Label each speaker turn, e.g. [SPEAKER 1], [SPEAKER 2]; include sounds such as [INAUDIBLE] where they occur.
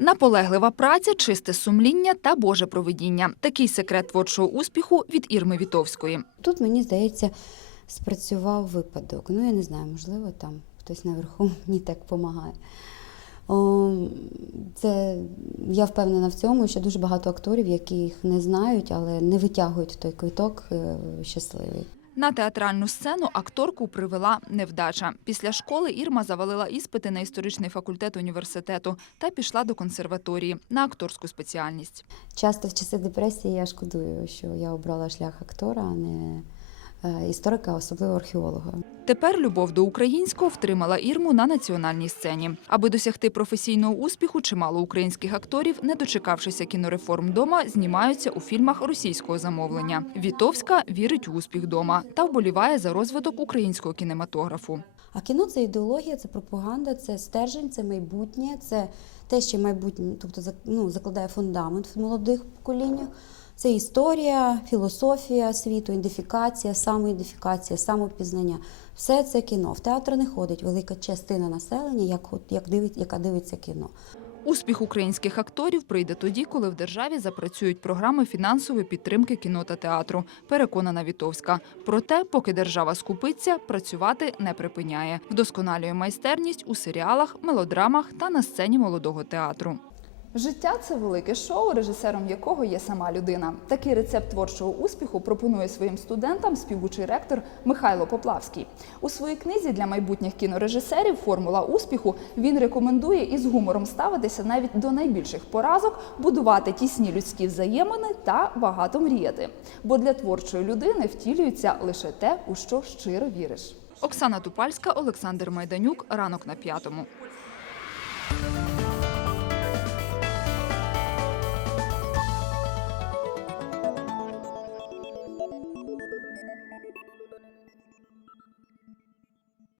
[SPEAKER 1] Наполеглива праця, чисте сумління та Боже провидіння. Такий секрет творчого успіху від Ірми Вітовської.
[SPEAKER 2] Тут, мені здається, спрацював випадок. Ну, я не знаю, можливо, там хтось наверху [LAUGHS] мені так допомагає. Це, я впевнена в цьому, що дуже багато акторів, які їх не знають, але не витягують той квиток е, щасливий.
[SPEAKER 1] На театральну сцену акторку привела невдача. Після школи Ірма завалила іспити на історичний факультет університету та пішла до консерваторії на акторську спеціальність.
[SPEAKER 2] Часто в часи депресії я шкодую, що я обрала шлях актора, а не історика, особливо археолога.
[SPEAKER 1] Тепер любов до українського втримала Ірму на національній сцені. Аби досягти професійного успіху, чимало українських акторів, не дочекавшися кінореформ дома, знімаються у фільмах російського замовлення. Вітовська вірить у успіх дома та вболіває за розвиток українського кінематографу.
[SPEAKER 2] А кіно це ідеологія, це пропаганда, це стержень, це майбутнє, це те, що майбутнє, тобто ну, закладає фундамент в молодих поколіннях. Це історія, філософія світу, ідентифікація, самоідентифікація, самопізнання. Все це кіно. В театр не ходить велика частина населення, як, як дивить, яка дивиться кіно.
[SPEAKER 1] Успіх українських акторів прийде тоді, коли в державі запрацюють програми фінансової підтримки кіно та театру, переконана Вітовська. Проте, поки держава скупиться, працювати не припиняє. Вдосконалює майстерність у серіалах, мелодрамах та на сцені молодого театру.
[SPEAKER 3] Життя це велике шоу, режисером якого є сама людина. Такий рецепт творчого успіху пропонує своїм студентам співучий ректор Михайло Поплавський. У своїй книзі для майбутніх кінорежисерів Формула успіху він рекомендує із гумором ставитися навіть до найбільших поразок, будувати тісні людські взаємини та багато мріяти. Бо для творчої людини втілюється лише те, у що щиро віриш.
[SPEAKER 1] Оксана Тупальська, Олександр Майданюк. Ранок на п'ятому.